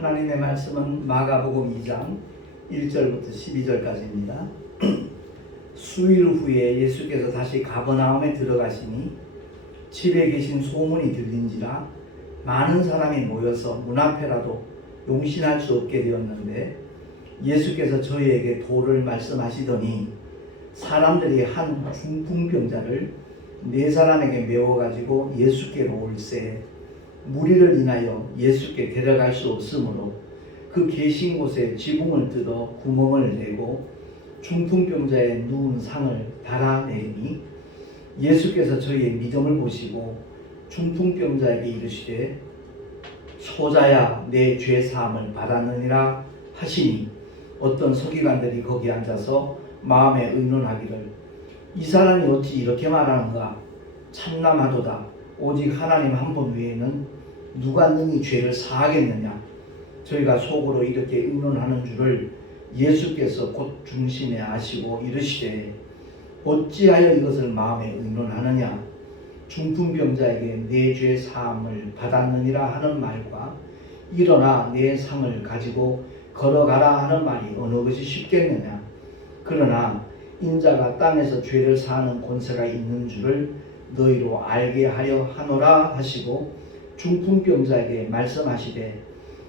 하나님의 말씀은 마가복음 2장 1절부터 12절까지입니다. 수일 후에 예수께서 다시 가버나움에 들어가시니 집에 계신 소문이 들린지라 많은 사람이 모여서 문 앞에라도 용신할 수 없게 되었는데 예수께서 저희에게 도를 말씀하시더니 사람들이 한 중풍병자를 4사람에게 메워가지고 예수께로 올세 무리를 인하여 예수께 데려갈 수 없으므로 그 계신 곳에 지붕을 뜯어 구멍을 내고 중풍병자의 누운 상을 달아내리니 예수께서 저희의 믿음을 보시고 중풍병자에게 이르시되 소자야 내 죄 사함을 받았느니라 하시니 어떤 서기관들이 거기 앉아서 마음에 의논하기를 이 사람이 어찌 이렇게 말하는가 참남하도다 오직 하나님 한 분 외에는 누가 능히 죄를 사하겠느냐. 저희가 속으로 이렇게 의논하는 줄을 예수께서 곧 중심에 아시고 이르시되 어찌하여 이것을 마음에 의논하느냐. 중풍병자에게 내 죄 사함을 받았느니라 하는 말과 일어나 내 상을 가지고 걸어가라 하는 말이 어느 것이 쉽겠느냐. 그러나 인자가 땅에서 죄를 사하는 권세가 있는 줄을 너희로 알게 하려 하노라 하시고 중풍병자에게 말씀하시되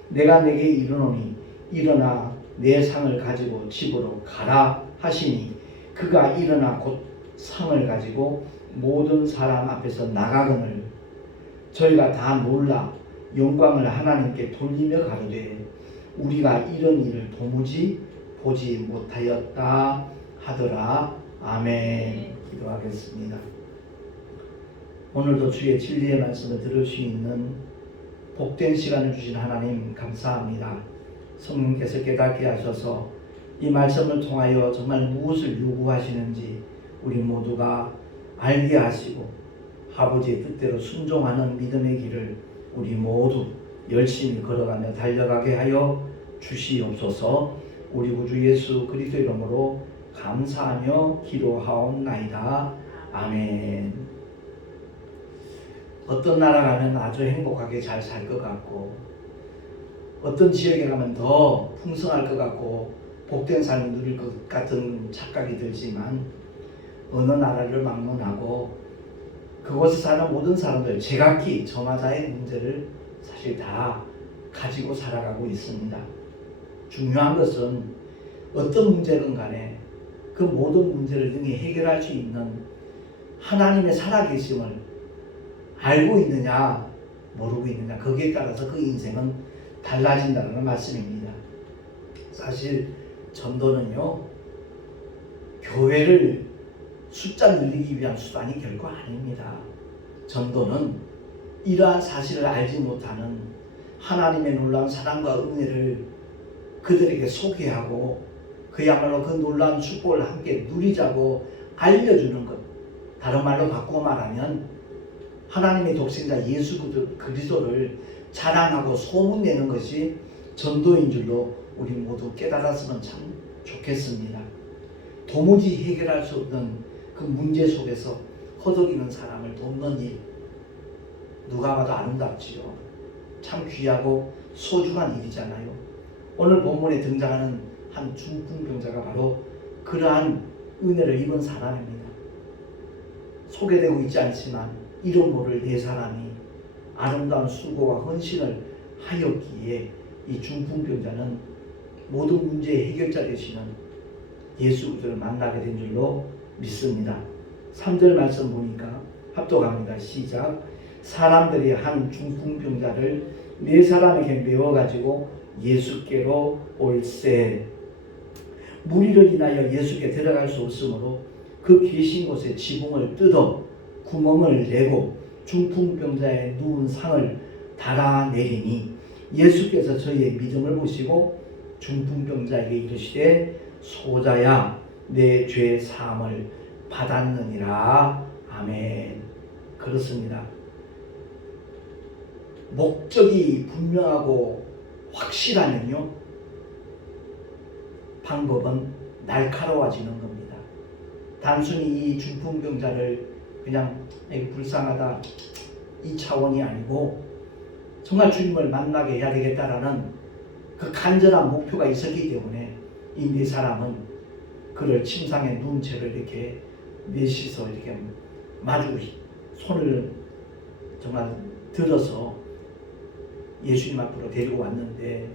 내가 내게 이르노니 일어나 내 상을 가지고 집으로 가라 하시니 그가 일어나 곧 상을 가지고 모든 사람 앞에서 나가거늘 저희가 다 놀라 영광을 하나님께 돌리며 가로되 우리가 이런 일을 도무지 보지 못하였다 하더라. 아멘. 기도하겠습니다. 오늘도 주의 진리의 말씀을 들을 수 있는 복된 시간을 주신 하나님 감사합니다. 성령께서 깨닫게 하셔서 이 말씀을 통하여 정말 무엇을 요구하시는지 우리 모두가 알게 하시고 아버지의 뜻대로 순종하는 믿음의 길을 우리 모두 열심히 걸어가며 달려가게 하여 주시옵소서. 우리 구주 예수 그리스도 이름으로 감사하며 기도하옵나이다. 아멘. 어떤 나라 가면 아주 행복하게 잘 살 것 같고 어떤 지역에 가면 더 풍성할 것 같고 복된 삶을 누릴 것 같은 착각이 들지만 어느 나라를 방문하고 그곳에 사는 모든 사람들 제각기 저마다의 문제를 사실 다 가지고 살아가고 있습니다. 중요한 것은 어떤 문제든 간에 그 모든 문제를 능히 해결할 수 있는 하나님의 살아계심을 알고 있느냐 모르고 있느냐 거기에 따라서 그 인생은 달라진다는 말씀입니다. 사실 전도는요 교회를 숫자 늘리기 위한 수단이 결코 아닙니다. 전도는 이러한 사실을 알지 못하는 하나님의 놀라운 사랑과 은혜를 그들에게 소개하고 그야말로 그 놀라운 축복을 함께 누리자고 알려주는 것. 다른 말로 바꾸어 말하면 하나님의 독생자 예수 그리스도를 자랑하고 소문내는 것이 전도인 줄로 우리 모두 깨달았으면 참 좋겠습니다. 도무지 해결할 수 없는 그 문제 속에서 허덕이는 사람을 돕는 일 누가 봐도 아름답지요. 참 귀하고 소중한 일이잖아요. 오늘 본문에 등장하는 한 중풍병자가 바로 그러한 은혜를 입은 사람입니다. 소개되고 있지 않지만 이름 모를 4사람이 아름다운 수고와 헌신을 하였기에 이 중풍병자는 모든 문제의 해결자 되시는 예수 그리스도를 만나게 된 줄로 믿습니다. 3절 말씀 보니까 합독합니다. 시작. 사람들이 한 중풍병자를 4사람에게 메워가지고 예수께로 올세 무리를 인하여 예수께 들어갈 수 없으므로 그 계신 곳에 지붕을 뜯어 구멍을 내고 중풍병자의 누운 상을 달아내리니 예수께서 저희의 믿음을 보시고 중풍병자에게 이르시되 소자야 내 죄 사함을 받았느니라. 아멘. 그렇습니다. 목적이 분명하고 확실하면요 방법은 날카로워지는 겁니다. 단순히 이 중풍병자를 그냥 불쌍하다 이 차원이 아니고 정말 주님을 만나게 해야 되겠다라는 그 간절한 목표가 있었기 때문에 이 네 사람은 그를 침상에 누운 채로 이렇게 넷이서 이렇게 마주 손을 정말 들어서 예수님 앞으로 데리고 왔는데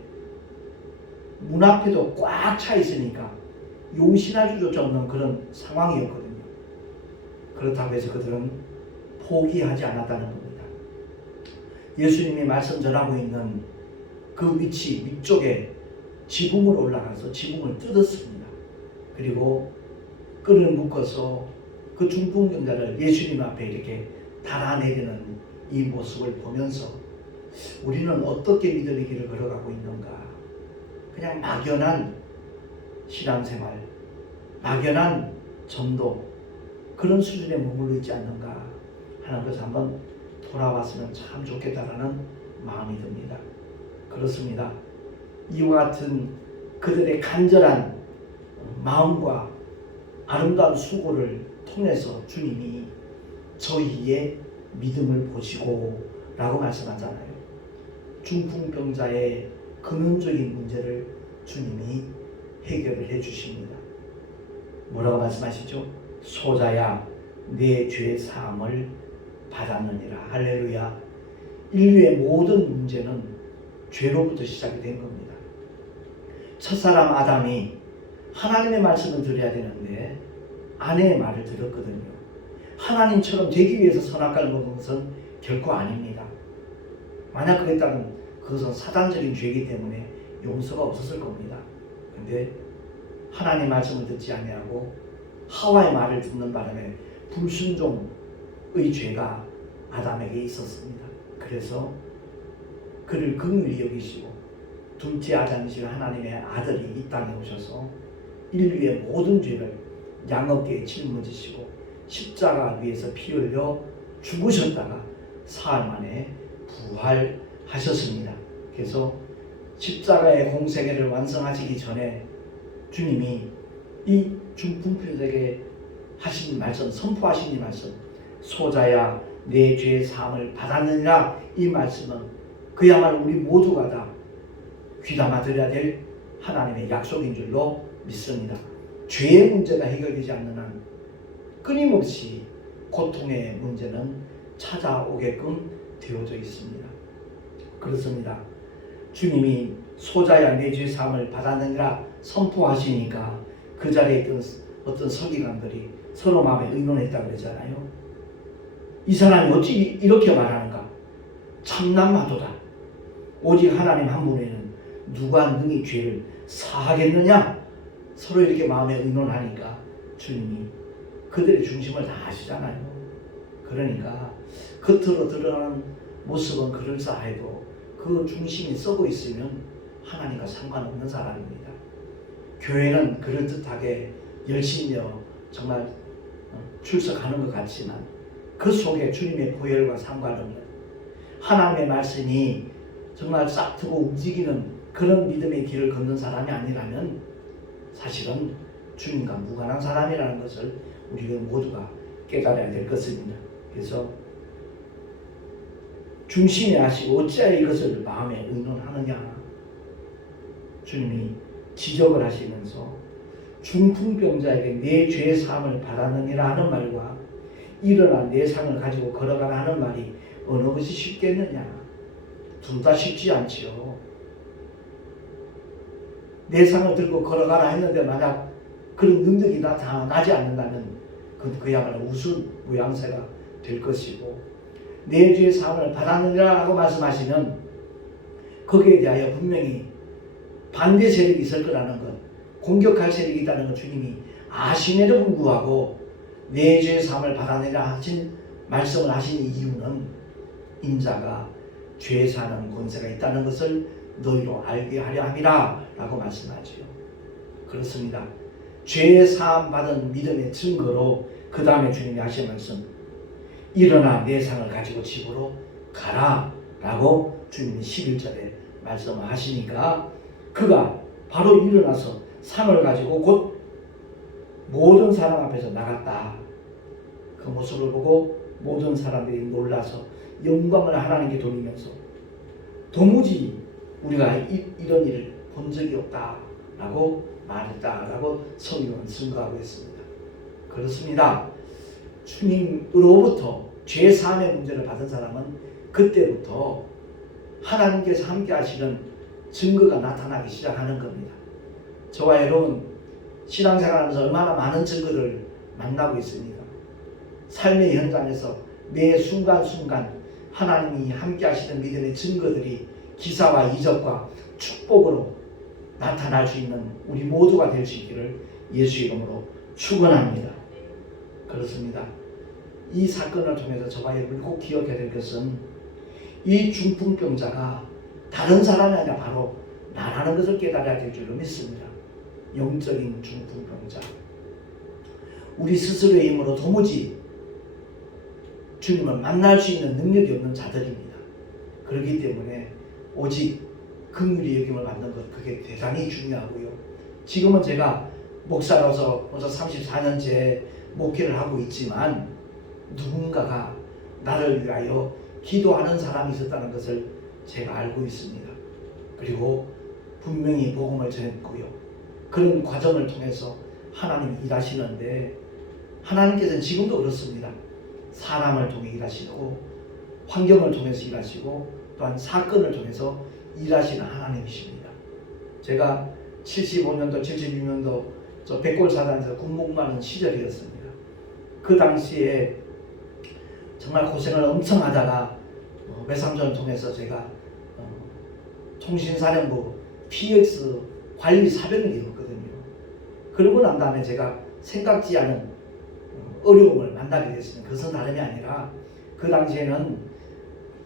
문 앞에도 꽉 차 있으니까 용신할 수조차 없는 그런 상황이었거든요. 그렇다고 해서 그들은 포기하지 않았다는 겁니다. 예수님이 말씀 전하고 있는 그 위치 위쪽에 지붕으로 올라가서 지붕을 뜯었습니다. 그리고 끈을 묶어서 그 중풍병자를 예수님 앞에 이렇게 달아내리는 이 모습을 보면서 우리는 어떻게 믿음의 길을 걸어가고 있는가? 그냥 막연한 신앙생활, 막연한 전도 그런 수준에 머물러 있지 않는가 하는 것을 한번 돌아봤으면 참 좋겠다라는 마음이 듭니다. 그렇습니다. 이와 같은 그들의 간절한 마음과 아름다운 수고를 통해서 주님이 저희의 믿음을 보시고 라고 말씀하잖아요. 중풍병자의 근원적인 문제를 주님이 해결을 해 주십니다. 뭐라고 말씀하시죠? 소자야 내 죄 사함을 받았느니라. 할렐루야. 인류의 모든 문제는 죄로부터 시작이 된 겁니다. 첫사람 아담이 하나님의 말씀을 들어야 되는데 아내의 말을 들었거든요. 하나님처럼 되기 위해서 선악과를 먹은 것은 결코 아닙니다. 만약 그랬다면 그것은 사단적인 죄이기 때문에 용서가 없었을 겁니다. 근데 하나님 말씀을 듣지 아니하고 하와의 말을 듣는 바람에 불순종의 죄가 아담에게 있었습니다. 그래서 그를 긍휼히 여기시고 둘째 아담이신 하나님의 아들이 이 땅에 오셔서 인류의 모든 죄를 양어깨에 짊어지시고 십자가 위에서 피 흘려 죽으셨다가 사흘 만에 부활하셨습니다. 그래서 십자가의 공생애를 완성하시기 전에 주님이 이 중풍병자에게 하신 말씀, 선포하신 이 말씀, 소자야 내 죄의 사함을 받았느니라, 이 말씀은 그야말로 우리 모두가 다 귀담아 들어야 될 하나님의 약속인 줄로 믿습니다. 죄의 문제가 해결되지 않는 한 끊임없이 고통의 문제는 찾아오게끔 되어져 있습니다. 그렇습니다. 주님이 소자야 내 죄 사함을 받았느니라 선포하시니까 그 자리에 있던 어떤 서기관들이 서로 마음에 의논했다고 그러잖아요. 이 사람이 어찌 이렇게 말하는가? 참남하도다. 오직 하나님 한 분에는 누가 능히 죄를 사하겠느냐? 서로 이렇게 마음에 의논하니까 주님이 그들의 중심을 다 아시잖아요. 그러니까 겉으로 드러나는 모습은 그럴싸해도 그 중심이 썩어 있으면 하나님과 상관없는 사람입니다. 교회는 그럴듯하게 열심히 정말 출석하는 것 같지만 그 속에 주님의 보혈과 상관없는 하나님의 말씀이 정말 싹트고 움직이는 그런 믿음의 길을 걷는 사람이 아니라면 사실은 주님과 무관한 사람이라는 것을 우리가 모두가 깨달아야 될 것입니다. 그래서 중심에 하시고 어찌하여 이것을 마음에 의논하느냐, 주님이 지적을 하시면서 중풍병자에게 내 죄 사함을 받았느니라 하는 말과 일어나 내 상을 가지고 걸어가라 하는 말이 어느 것이 쉽겠느냐? 둘 다 쉽지 않지요. 내 상을 들고 걸어가라 했는데 만약 그런 능력이 나타나지 않는다면 그건 그야말로 우스운 모양새가 될 것이고, 내 죄 사함을 받았느니라 하고 말씀하시면 거기에 대하여 분명히 반대 세력이 있을 거라는 것, 공격할 세력이 있다는 것 주님이 아심에도 불구하고 내 죄 사함을 받았느니라 하신 말씀을 하신 이유는 인자가 죄 사는 권세가 있다는 것을 너희로 알게 하려 함이라 라고 말씀하지요. 그렇습니다. 죄 사함 받은 믿음의 증거로 그 다음에 주님이 하신 말씀, 일어나 내 상을 가지고 집으로 가라 라고 주님이 11절에 말씀을 하시니까 그가 바로 일어나서 상을 가지고 곧 모든 사람 앞에서 나갔다. 그 모습을 보고 모든 사람들이 놀라서 영광을 하나님께 돌리면서 도무지 우리가 이런 일을 본 적이 없다라고 말했다라고 성경은 증거하고 있습니다. 그렇습니다. 주님으로부터 죄 사함의 문제를 받은 사람은 그때부터 하나님께서 함께 하시는 증거가 나타나기 시작하는 겁니다. 저와 여러분 신앙생활하면서 얼마나 많은 증거를 만나고 있습니까? 삶의 현장에서 매 순간순간 하나님이 함께 하시는 믿음의 증거들이 기사와 이적과 축복으로 나타날 수 있는 우리 모두가 될 수 있기를 예수 이름으로 축원합니다. 그렇습니다. 이 사건을 통해서 저와 여러분이 꼭 기억해야 될 것은 이 중풍병자가 다른 사람이 아니라 바로 나라는 것을 깨달아야 될 줄로 믿습니다. 영적인 중풍병자. 우리 스스로의 힘으로 도무지 주님을 만날 수 있는 능력이 없는 자들입니다. 그렇기 때문에 오직 긍휼히 여김을 받는 것, 그게 대단히 중요하고요. 지금은 제가 목사로서 벌써 34년째 목회를 하고 있지만 누군가가 나를 위하여 기도하는 사람이 있었다는 것을 제가 알고 있습니다. 그리고 분명히 복음을 전했고요. 그런 과정을 통해서 하나님이 일하시는데 하나님께서는 지금도 그렇습니다. 사람을 통해 일하시고 환경을 통해서 일하시고 또한 사건을 통해서 일하시는 하나님이십니다. 제가 75년도 76년도 저 백골사단에서 군복무하는 시절이었습니다. 그 당시에 정말 고생을 엄청 하다가 외삼촌을 통해서 제가 통신사령부 PX 관리 사병이 되었거든요. 그러고 난 다음에 제가 생각지 않은 어려움을 만나게 됐습니다. 그것은 다름이 아니라 그 당시에는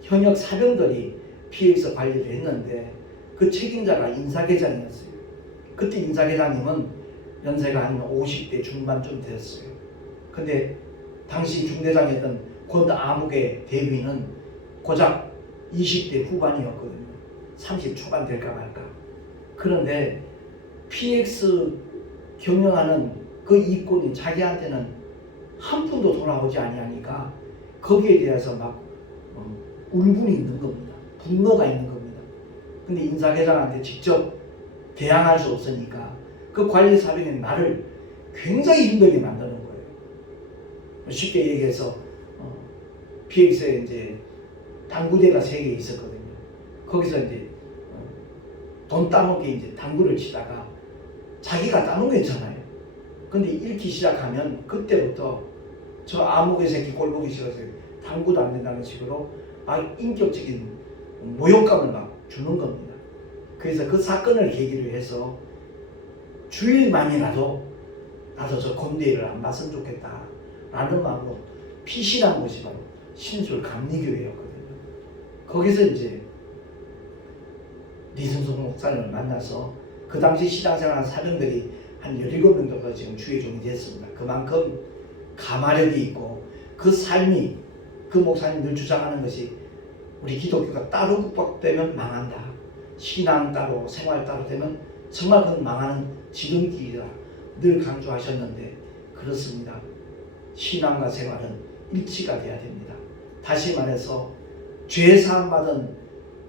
현역 사병들이 PX 관리를 했는데 그 책임자가 인사계장이었어요. 그때 인사계장님은 연세가 한 50대 중반쯤 되었어요. 근데 당시 중대장이었던 권아무개 대위는 고작 20대 후반이었거든요. 30 초반 될까 말까. 그런데 PX 경영하는 그 이권이 자기한테는 한 푼도 돌아오지 아니하니까 거기에 대해서 막 울분이 있는 겁니다. 분노가 있는 겁니다. 근데 인사계장한테 직접 대항할 수 없으니까 그 관리사병이 나를 굉장히 힘들게 만드는 거예요. 쉽게 얘기해서 PX에 이제 당구대가 3개 있었거든요. 거기서 이제 돈 따먹게 이제 당구를 치다가 자기가 따면 괜찮아요. 근데 잃기 시작하면 그때부터 저 아무개 새끼 꼴 보기 싫어서 당구도 안 된다는 식으로 막 인격적인 모욕감을 막 주는 겁니다. 그래서 그 사건을 계기로 해서 주일만이라도 나도 저 건대를 안 봤으면 좋겠다 라는 마음으로 피신한 곳이 바로 신술감리교회였거든요. 거기서 이제 리승성 목사님을 만나서 그 당시 신앙생활한 사병들이 한 17명 정도가 지금 주의 종이 됐습니다. 그만큼 가마력이 있고 그 삶이 그 목사님 늘 주장하는 것이 우리 기독교가 따로 국박되면 망한다. 신앙 따로 생활 따로 되면 정말 그건 망하는 지름길이라 늘 강조하셨는데 그렇습니다. 신앙과 생활은 일치가 돼야 됩니다. 다시 말해서 죄 사함 받은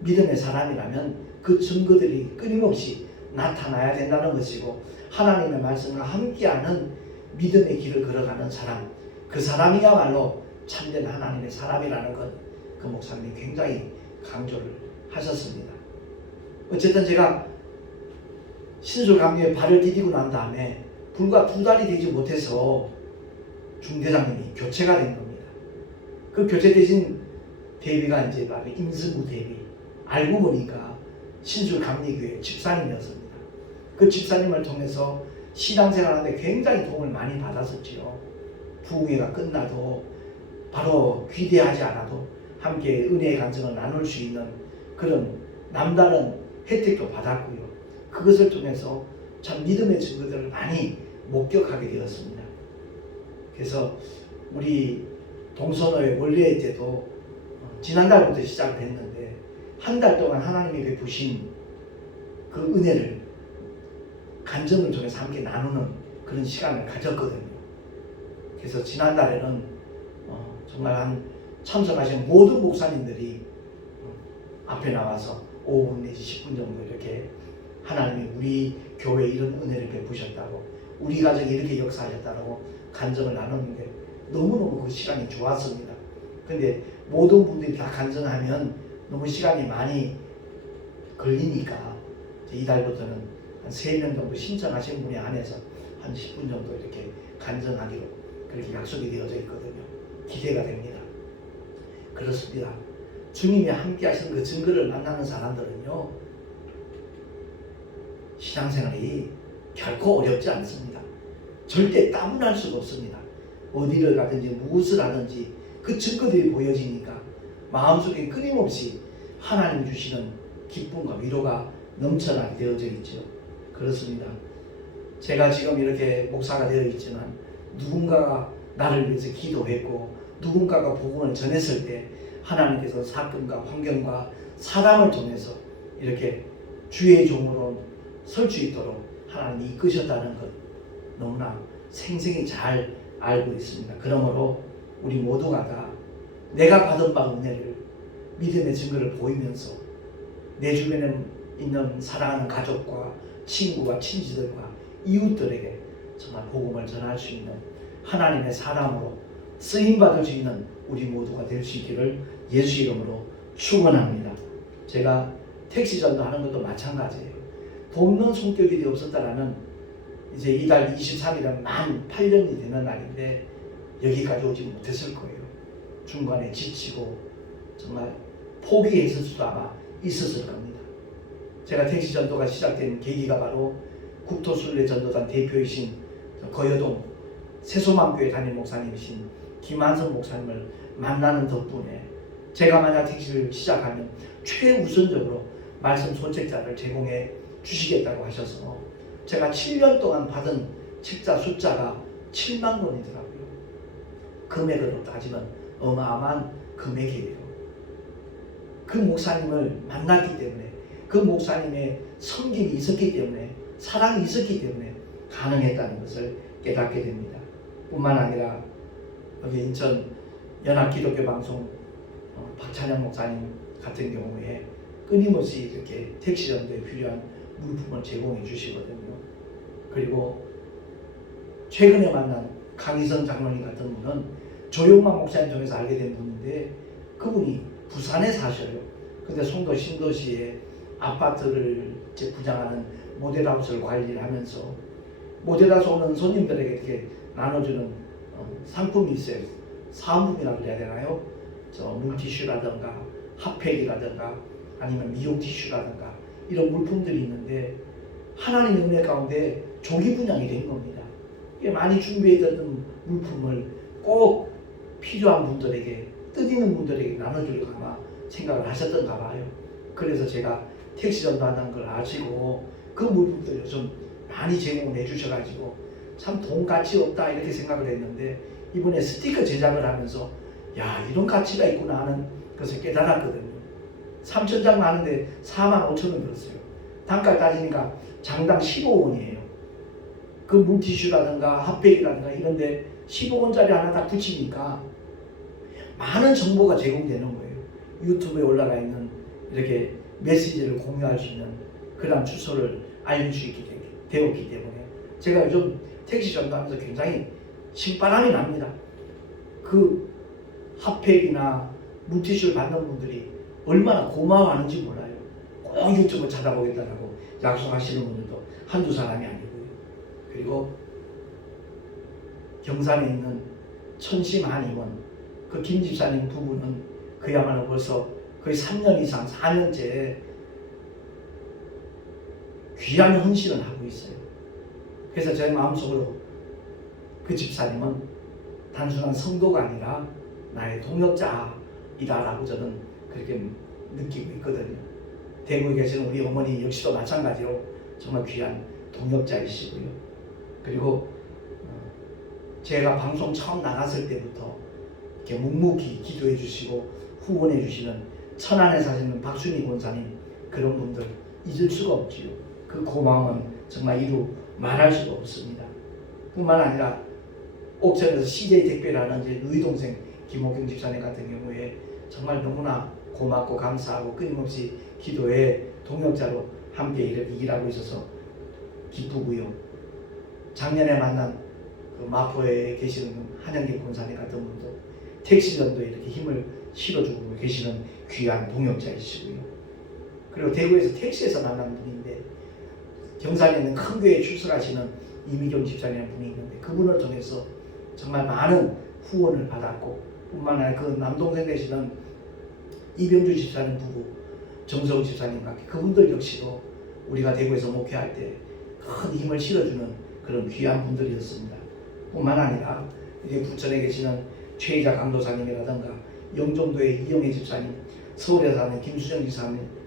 믿음의 사람이라면 그 증거들이 끊임없이 나타나야 된다는 것이고 하나님의 말씀과 함께하는 믿음의 길을 걸어가는 사람, 그 사람이야말로 참된 하나님의 사람이라는 것 그 목사님이 굉장히 강조를 하셨습니다. 어쨌든 제가 신술감리에 발을 디디고 난 다음에 불과 2달이 되지 못해서 중대장님이 교체가 된 겁니다. 그 교체되신 대비가 이제 바로 임승구 대비. 알고 보니까 신술감리교회 집사님이었습니다. 그 집사님을 통해서 신앙생활하는데 굉장히 도움을 많이 받았었지요. 부흥회가 끝나도 바로 귀대하지 않아도 함께 은혜의 간증을 나눌 수 있는 그런 남다른 혜택도 받았고요. 그것을 통해서 참 믿음의 증거들을 많이 목격하게 되었습니다. 그래서 우리 동서노회 원래 때도 지난달부터 시작을 했는데 한 달 동안 하나님이 베푸신 그 은혜를 간증을 통해서 함께 나누는 그런 시간을 가졌거든요. 그래서 지난달에는 정말 한 참석하신 모든 목사님들이 앞에 나와서 5분 내지 10분 정도 이렇게 하나님이 우리 교회에 이런 은혜를 베푸셨다고, 우리 가정에 이렇게 역사하셨다고 간증을 나눴는데 너무너무 그 시간이 좋았습니다. 근데 모든 분들이 다 간증하면 너무 시간이 많이 걸리니까 이달부터는 한 3명 정도 신청하신 분이 안에서 한 10분 정도 이렇게 간증하기로 그렇게 약속이 되어져 있거든요. 기대가 됩니다. 그렇습니다. 주님이 함께 하시는 그 증거를 만나는 사람들은요, 신앙생활이 결코 어렵지 않습니다. 절대 따분할 수가 없습니다. 어디를 가든지 무엇을 하든지 그 증거들이 보여지니까 마음속에 끊임없이 하나님 주시는 기쁨과 위로가 넘쳐나게 되어져 있죠. 그렇습니다. 제가 지금 이렇게 목사가 되어 있지만 누군가가 나를 위해서 기도했고 누군가가 복음을 전했을 때 하나님께서 사건과 환경과 사람을 통해서 이렇게 주의 종으로 설 수 있도록 하나님이 이끄셨다는 것 너무나 생생히 잘 알고 있습니다. 그러므로 우리 모두가 다 내가 받은 바 은혜를 믿음의 증거를 보이면서 내 주변에 있는 사랑하는 가족과 친구와 친지들과 이웃들에게 정말 복음을 전할 수 있는 하나님의 사람으로 쓰임받을 수 있는 우리 모두가 될 수 있기를 예수 이름으로 축원합니다. 제가 택시 전도하는 것도 마찬가지예요. 돕는 성격이 없었다라는 이제 이달 23일은 만 8년이 되는 날인데 여기까지 오지 못했을 거예요. 중간에 지치고 정말 포기했을 수도 아마 있었을 겁니다. 제가 택시 전도가 시작된 계기가 바로 국토순례 전도단 대표이신 거여동 세소망교회 담임 목사님이신 김한선 목사님을 만나는 덕분에 제가 만약 택시를 시작하면 최우선적으로 말씀 손책자를 제공해 주시겠다고 하셔서 제가 7년 동안 받은 책자 숫자가 7만 권이더라고요. 금액으로 따지면 어마어마한 금액이에요. 그 목사님을 만났기 때문에, 그 목사님의 섬김이 있었기 때문에, 사랑이 있었기 때문에 가능했다는 것을 깨닫게 됩니다. 뿐만 아니라 여기 인천 연합기독교방송 박찬영 목사님 같은 경우에 끊임없이 이렇게 택시 전도에 필요한 물품을 제공해 주시거든요. 그리고 최근에 만난 강희선 장로님 같은 분은 조용만 목사님 통해서 알게 된 분인데 그분이 부산에 사셔요. 근데 송도 신도시에 아파트를 이제 분양하는 모델하우스를 관리를 하면서 모델하우스 오는 손님들에게 이렇게 나눠주는 상품이 있어요. 사은품이라고 그래야 되나요? 물티슈라든가 핫팩이라든가 아니면 미용 티슈라든가 이런 물품들이 있는데 하나님의 은혜 가운데 조기 분양이 된 겁니다. 많이 준비했던 물품을 꼭 필요한 분들에게, 뜻있는 분들에게 나눠주려고 아마 생각을 하셨던가 봐요. 그래서 제가 택시 전도한다는 걸 아시고 그 물품들을 좀 많이 제공을 해주셔가지고 참 돈 가치 없다 이렇게 생각을 했는데 이번에 스티커 제작을 하면서 야, 이런 가치가 있구나 하는 것을 깨달았거든요. 3,000장 나는데 45,000원 들었어요. 단가 따지니까 장당 15원이에요. 그 물티슈라든가 핫팩이라든가 이런데 15원짜리 하나 딱 붙이니까 많은 정보가 제공되는 거예요. 유튜브에 올라가 있는 이렇게 메시지를 공유할 수 있는 그런 주소를 알릴 수 있게 되었기 때문에 제가 요즘 택시 전도하면서 굉장히 신바람이 납니다. 그 핫팩이나 물티슈를 받는 분들이 얼마나 고마워하는지 몰라요. 꼭 유튜브 찾아보겠다고 약속하시는 분들도 한두 사람이 아니고요. 그리고 경산에 있는 천심한의원 그 김 집사님 부부는 그야말로 벌써 거의 3년 이상 4년째 귀한 헌신을 하고 있어요. 그래서 제 마음속으로 그 집사님은 단순한 성도가 아니라 나의 동역자이다라고 저는 그렇게 느끼고 있거든요. 대구에 계시는 우리 어머니 역시도 마찬가지로 정말 귀한 동역자이시고요. 그리고 제가 방송 처음 나갔을 때부터 이렇게 묵묵히 기도해 주시고 후원해 주시는 천안에 사시는 박순희 권사님, 그런 분들 잊을 수가 없지요. 그 고마움은 정말 이루 말할 수가 없습니다. 뿐만 아니라 옥천에서 CJ 택배라는 이제 누이 동생 김호경 집사님 같은 경우에 정말 너무나 고맙고 감사하고 끊임없이 기도에 동역자로 함께 이렇게 일하고 있어서 기쁘고요. 작년에 만난 그 마포에 계시는 한영길 권사님 같은 분도 택시전도에 이렇게 힘을 실어주고 계시는 귀한 동역자이시고요. 그리고 대구에서 택시에서 만난 분인데 경산에 있는 큰 교회에 출석하시는 이미경 집사님이라는 분이 있는데 그분을 통해서 정말 많은 후원을 받았고 뿐만 아니라 그 남동생 되시는 이병주 집사님 부부 정서우 집사님 같은 그분들 역시도 우리가 대구에서 목회할 때 큰 힘을 실어주는 그런 귀한 분들이었습니다. 뿐만 아니라 이제 부천에 계시는 최희자 강도사님이라든가 영종도의 이영애 집사님, 서울에 사는 김수정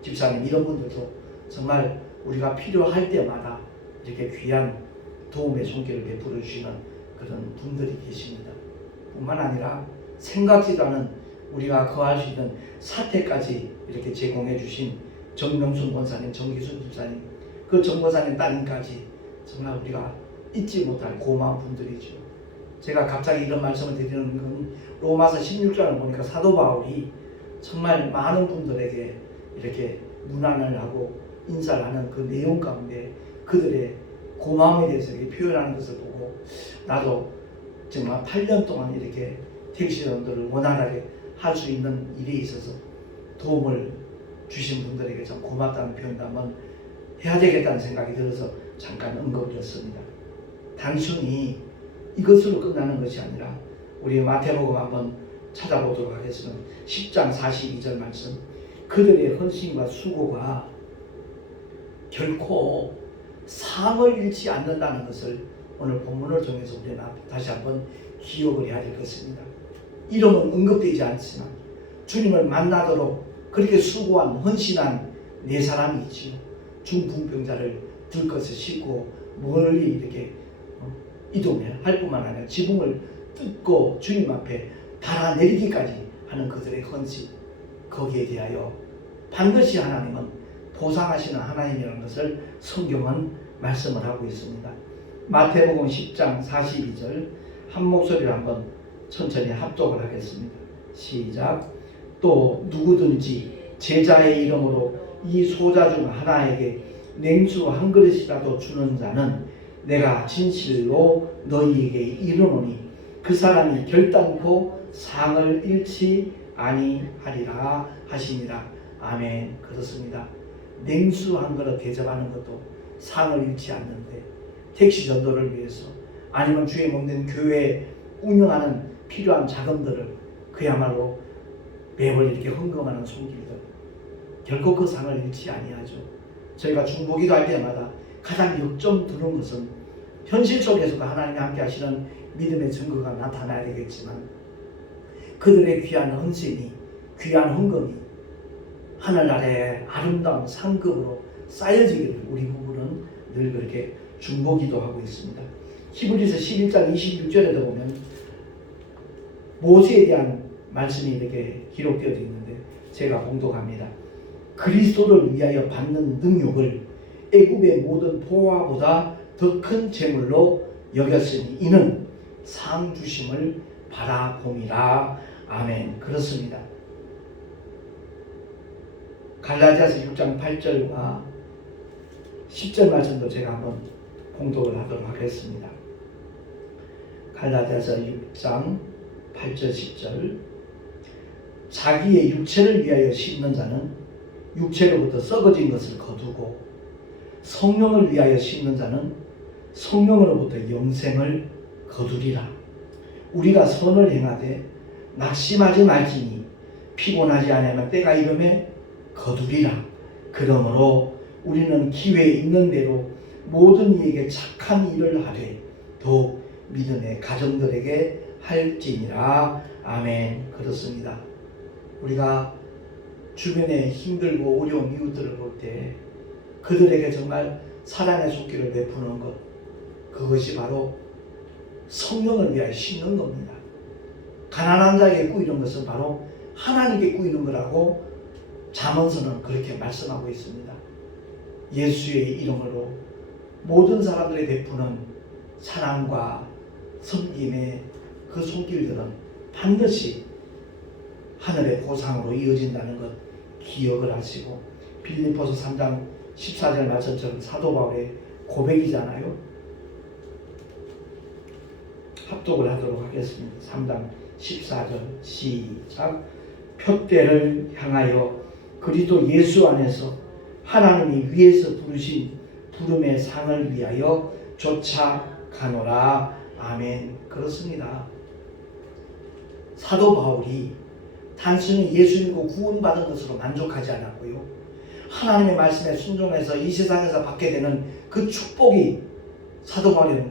집사님 이런 분들도 정말 우리가 필요할 때마다 이렇게 귀한 도움의 손길을 베풀어 주시는 그런 분들이 계십니다. 뿐만 아니라 생각지도 않은 우리가 거할 수 있는 사택까지 이렇게 제공해 주신 정명순 권사님, 정기순 집사님, 그 정권사님 따님까지 정말 우리가 잊지 못할 고마운 분들이죠. 제가 갑자기 이런 말씀을 드리는 건 로마서 16장을 보니까 사도 바울이 정말 많은 분들에게 이렇게 문안을 하고 인사를 하는 그 내용 가운데 그들의 고마움에 대해서 이렇게 표현하는 것을 보고 나도 정말 8년 동안 이렇게 택시전도를 원활하게 할 수 있는 일에 있어서 도움을 주신 분들에게 참 고맙다는 표현도 한번 해야 되겠다는 생각이 들어서 잠깐 언급을 했습니다. 단순히 이것으로 끝나는 것이 아니라 우리 마태복음 한번 찾아보도록 하겠습니다. 10장 42절 말씀, 그들의 헌신과 수고가 결코 상을 잃지 않는다는 것을 오늘 본문을 통해서 우리는 다시 한번 기억을 해야 될 것입니다. 이름은 언급되지 않지만 주님을 만나도록 그렇게 수고한 헌신한 네 사람이 있지요. 중풍병자를 들것을 싣고 멀리 이렇게 이동해 할 뿐만 아니라 지붕을 뜯고 주님 앞에 달아내리기까지 하는 그들의 헌신, 거기에 대하여 반드시 하나님은 보상하시는 하나님이라는 것을 성경은 말씀을 하고 있습니다. 마태복음 10장 42절 한 목소리로 한번 천천히 합독을 하겠습니다. 시작. 또 누구든지 제자의 이름으로 이 소자 중 하나에게 냉수 한 그릇이라도 주는 자는 내가 진실로 너희에게 이르노니 그 사람이 결단코 상을 잃지 아니하리라 하시니라. 아멘. 그렇습니다. 냉수 한 그릇 대접하는 것도 상을 잃지 않는데 택시 전도를 위해서 아니면 주의 몸된 교회 운영하는 필요한 자금들을 그야말로 매월 이렇게 헌금하는 손길들 결코 그 상을 잃지 아니하죠. 저희가 중보기도 할 때마다 가장 역점 두는 것은 현실 속에서도 하나님이 함께 하시는 믿음의 증거가 나타나야 되겠지만 그들의 귀한 헌신이, 귀한 헌금이 하늘 아래 아름다운 상급으로 쌓여지기를 우리 부부는 늘 그렇게 중보기도 하고 있습니다. 히브리서 11장 26절에도 보면 모세에 대한 말씀이 이렇게 기록되어 있는데 제가 봉독합니다. 그리스도를 위하여 받는 능력을 애굽의 모든 보화보다 더 큰 재물로 여겼으니 이는 상 주심을 바라봄이라. 아멘. 그렇습니다. 갈라디아서 6장 8절과 10절 말씀도 제가 한번 봉독을 하도록 하겠습니다. 갈라디아서 6장 8절 10절 자기의 육체를 위하여 심는 자는 육체로부터 썩어진 것을 거두고 성령을 위하여 심는 자는 성령으로부터 영생을 거두리라. 우리가 선을 행하되 낙심하지 말지니 피곤하지 아니하면 때가 이르매 거두리라. 그러므로 우리는 기회에 있는 대로 모든 이에게 착한 일을 하되 더욱 믿음의 가정들에게 할지니라. 아멘. 그렇습니다. 우리가 주변에 힘들고 어려운 이웃들을 볼 때 그들에게 정말 사랑의 손길을 베푸는 것, 그것이 바로 성령을 위하여 심는 겁니다. 가난한 자에게 꾸이는 것은 바로 하나님께 꾸이는 거라고 잠언서는 그렇게 말씀하고 있습니다. 예수의 이름으로 모든 사람들에 베푸는 사랑과 섬김의 그 손길들은 반드시 하늘의 보상으로 이어진다는 것 기억을 하시고 빌립보서 3장 14절 말씀처럼 사도 바울의 고백이잖아요. 합독을 하도록 하겠습니다. 3장 14절 시작. 표대를 향하여 그리스도 예수 안에서 하나님이 위에서 부르신 부름의 상을 위하여 쫓아가노라. 아멘. 그렇습니다. 사도 바울이 단순히 예수 믿고 구원받은 것으로 만족하지 않았고요. 하나님의 말씀에 순종해서 이 세상에서 받게 되는 그 축복이 사도 바울의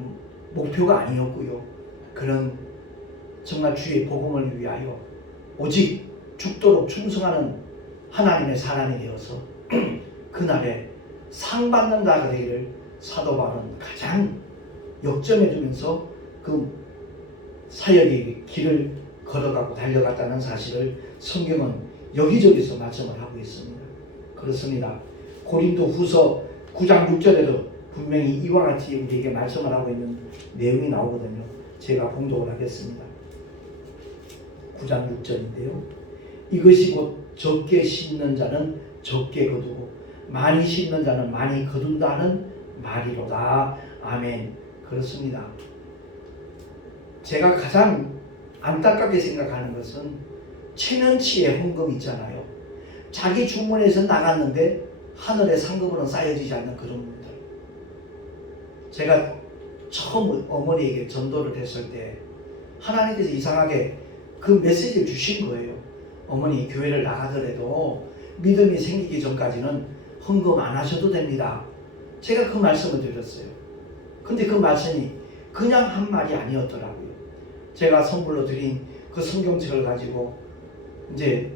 목표가 아니었고요. 그는 정말 주의 복음을 위하여 오직 죽도록 충성하는 하나님의 사람이 되어서 그날에 상 받는 자가 되기를 사도 바울은 가장 역점해 주면서 그 사역의 길을 걸어가고 달려갔다는 사실을 성경은 여기저기서 말씀을 하고 있습니다. 그렇습니다. 고린도 후서 9장 6절에도 분명히 이와 같이 우리에게 말씀을 하고 있는 내용이 나오거든요. 제가 봉독을 하겠습니다. 9장 6절인데요. 이것이 곧 적게 심는 자는 적게 거두고 많이 심는 자는 많이 거둔다는 말이로다. 아멘. 그렇습니다. 제가 가장 안타깝게 생각하는 것은 최면치의 헌금 있잖아요. 자기 주머니에서 나갔는데 하늘의 상급으로는 쌓여지지 않는 그런 분들. 제가 처음 어머니에게 전도를 했을 때 하나님께서 이상하게 그 메시지를 주신 거예요. 어머니 교회를 나가더라도 믿음이 생기기 전까지는 헌금 안 하셔도 됩니다. 제가 그 말씀을 드렸어요. 근데 그 말씀이 그냥 한 말이 아니었더라고요. 제가 선물로 드린 그 성경책을 가지고 이제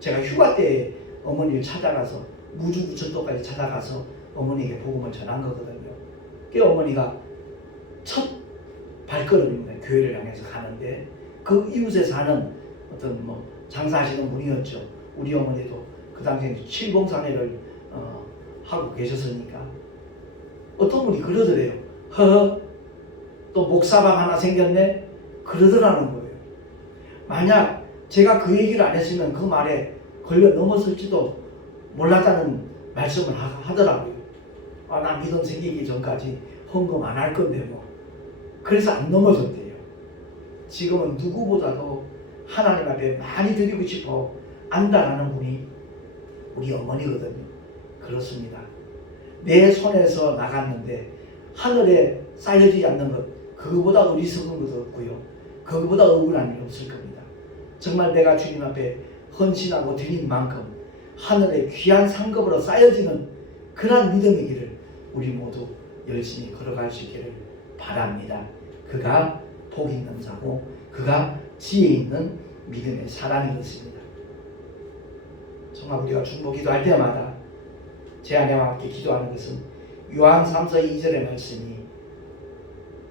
제가 휴가 때 어머니를 찾아가서 무주구천도까지 찾아가서 어머니에게 복음을 전한 거거든요. 그 어머니가 첫 발걸음입니다. 교회를 향해서 가는데 그 이웃에 사는 어떤 장사하시는 분이었죠. 우리 어머니도 그 당시에 칠봉사회를 하고 계셨으니까 어떤 분이 그러더래요. 허허 또 목사밥 하나 생겼네? 그러더라는 거예요. 만약 제가 그 얘기를 안 했으면 그 말에 걸려 넘었을지도 몰랐다는 말씀을 하더라고요. 나 믿음 생기기 전까지 헌금 안 할 건데 뭐. 그래서 안 넘어졌대요. 지금은 누구보다도 하나님 앞에 많이 드리고 싶어 안다라는 분이 우리 어머니거든요. 그렇습니다. 내 손에서 나갔는데 하늘에 쌓여지지 않는 것, 그거보다 어리석은 것 없고요. 그거보다 억울한 일 없을 겁니다. 정말 내가 주님 앞에 헌신하고 드린 만큼 하늘의 귀한 상급으로 쌓여지는 그러한 믿음의 길을 우리 모두 열심히 걸어갈 수 있기를 바랍니다. 그가 복 있는 자고 그가 지혜 있는 믿음의 사람인 것입니다. 정말 우리가 중보 기도할 때마다 제 아내와 함께 기도하는 것은 요한 3서 2절의 말씀이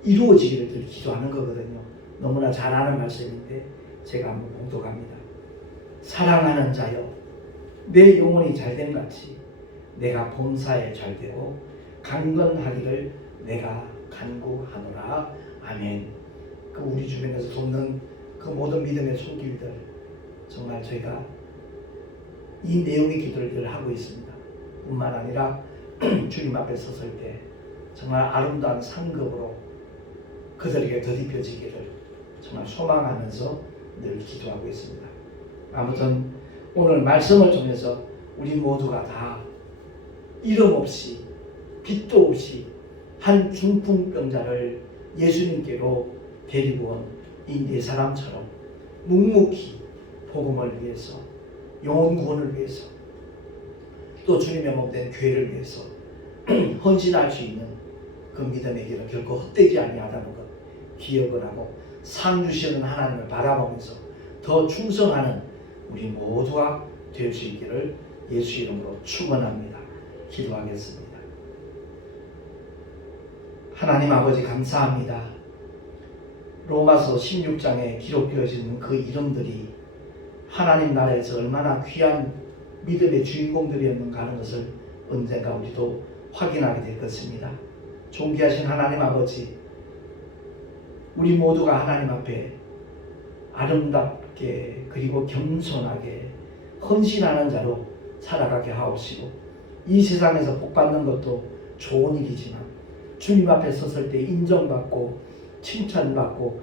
이루어지기를 늘 기도하는 거거든요. 너무나 잘 아는 말씀인데 제가 한번 봉독합니다. 사랑하는 자여, 내 영혼이 잘됨 같이 내가 범사에 잘되고 강건하기를 내가 간구하노라. 아멘. 그 우리 주변에서 돕는 그 모든 믿음의 손길들, 정말 저희가 이 내용의 기도를 늘 하고 있습니다. 뿐만 아니라 주님 앞에 섰을 때 정말 아름다운 상급으로 그들에게 덧입혀지기를 정말 소망하면서 늘 기도하고 있습니다. 아무튼 오늘 말씀을 통해서 우리 모두가 다 이름 없이 빚도 없이 한 중풍병자를 예수님께로 데리고 온 이 네 사람처럼 묵묵히 복음을 위해서, 영혼 구원을 위해서, 또 주님의 몸된 교회를 위해서 헌신할 수 있는 그 믿음의 길은 결코 헛되지 아니하다는 것 기억을 하고 상 주시는 하나님을 바라보면서 더 충성하는 우리 모두가 될 수 있기를 예수 이름으로 축원합니다. 기도하겠습니다. 하나님 아버지 감사합니다. 로마서 16장에 기록되어진 그 이름들이 하나님 나라에서 얼마나 귀한 믿음의 주인공들이었는가 하는 것을 언젠가 우리도 확인하게 될 것입니다. 존귀하신 하나님 아버지, 우리 모두가 하나님 앞에 아름답게 그리고 겸손하게 헌신하는 자로 살아가게 하옵시고 이 세상에서 복받는 것도 좋은 일이지만 주님 앞에 섰을 때 인정받고 칭찬받고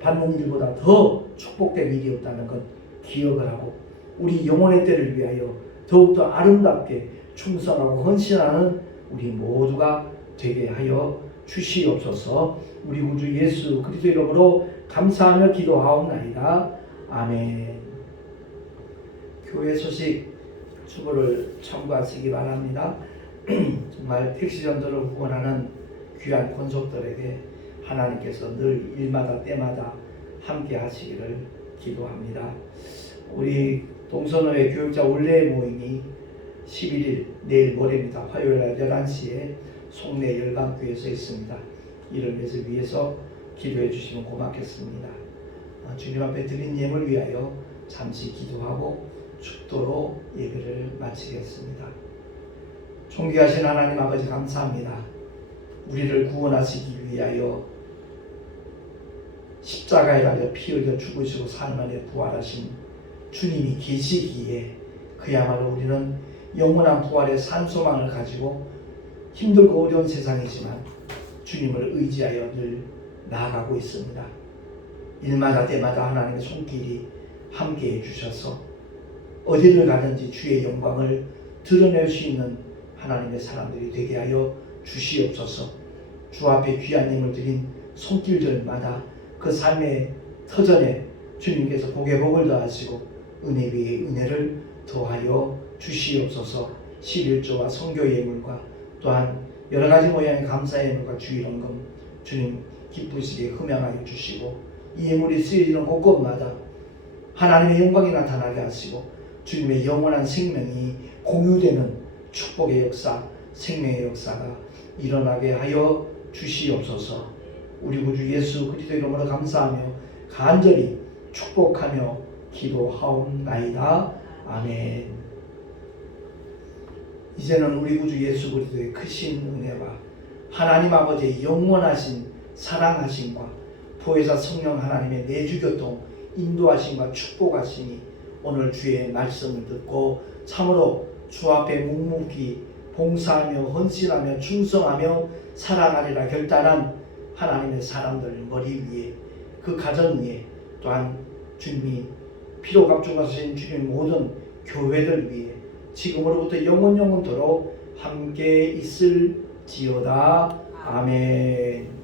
받는 일보다 더 축복된 일이 없다는 것 기억을 하고 우리 영혼의 때를 위하여 더욱더 아름답게 충성하고 헌신하는 우리 모두가 되게 하여 주시옵소서. 우리 구주 예수 그리스도 이름으로 감사하며 기도하옵나이다. 아멘. 교회 소식 주보를 참고하시기 바랍니다. 정말 택시전도를 후원하는 귀한 권속들에게 하나님께서 늘 일마다 때마다 함께 하시기를 기도합니다. 우리 동선호의 교육자 올레 모임이 11일 내일 모레입니다. 화요일날 11시에 송내 열강교회에서 있습니다. 이를 위해서 기도해 주시면 고맙겠습니다. 주님 앞에 드린 예물 위하여 잠시 기도하고 축도로 예배를 마치겠습니다. 존귀하신 하나님 아버지 감사합니다. 우리를 구원하시기 위하여 십자가에 달려 피 흘려 죽으시고 사흘 만에 부활하신 주님이 계시기에 그야말로 우리는 영원한 부활의 산소망을 가지고 힘들고 어려운 세상이지만 주님을 의지하여 늘 나아가고 있습니다. 일마다 때마다 하나님의 손길이 함께해 주셔서 어디를 가든지 주의 영광을 드러낼 수 있는 하나님의 사람들이 되게 하여 주시옵소서. 주 앞에 귀한 힘을 드린 손길들마다 그 삶의 터전에 주님께서 복에 복을 더하시고 은혜 위에 은혜를 더하여 주시옵소서. 11조와 선교 예물과 또한 여러가지 모양의 감사 예물과 주일원금 주님 기쁘시게 흠양하여 주시고 이 예물이 쓰여지는 곳곳마다 하나님의 영광이 나타나게 하시고 주님의 영원한 생명이 공유되는 축복의 역사, 생명의 역사가 일어나게 하여 주시옵소서. 우리 구주 예수 그리스도 이름으로 감사하며 간절히 축복하며 기도하옵나이다. 아멘. 이제는 우리 구주 예수 그리스도의 크신 은혜와 하나님 아버지의 영원하신 사랑하심과 보혜사 성령 하나님의 내주교통 인도하심과 축복하심이 오늘 주의 말씀을 듣고 참으로 주 앞에 묵묵히 봉사하며 헌신하며 충성하며 사랑하리라 결단한 하나님의 사람들 머리 위에 그 가정 위에 또한 주님이 피로 값주가신 주님의 모든 교회들 위에 지금으로부터 영원토록 함께 있을지어다. 아멘.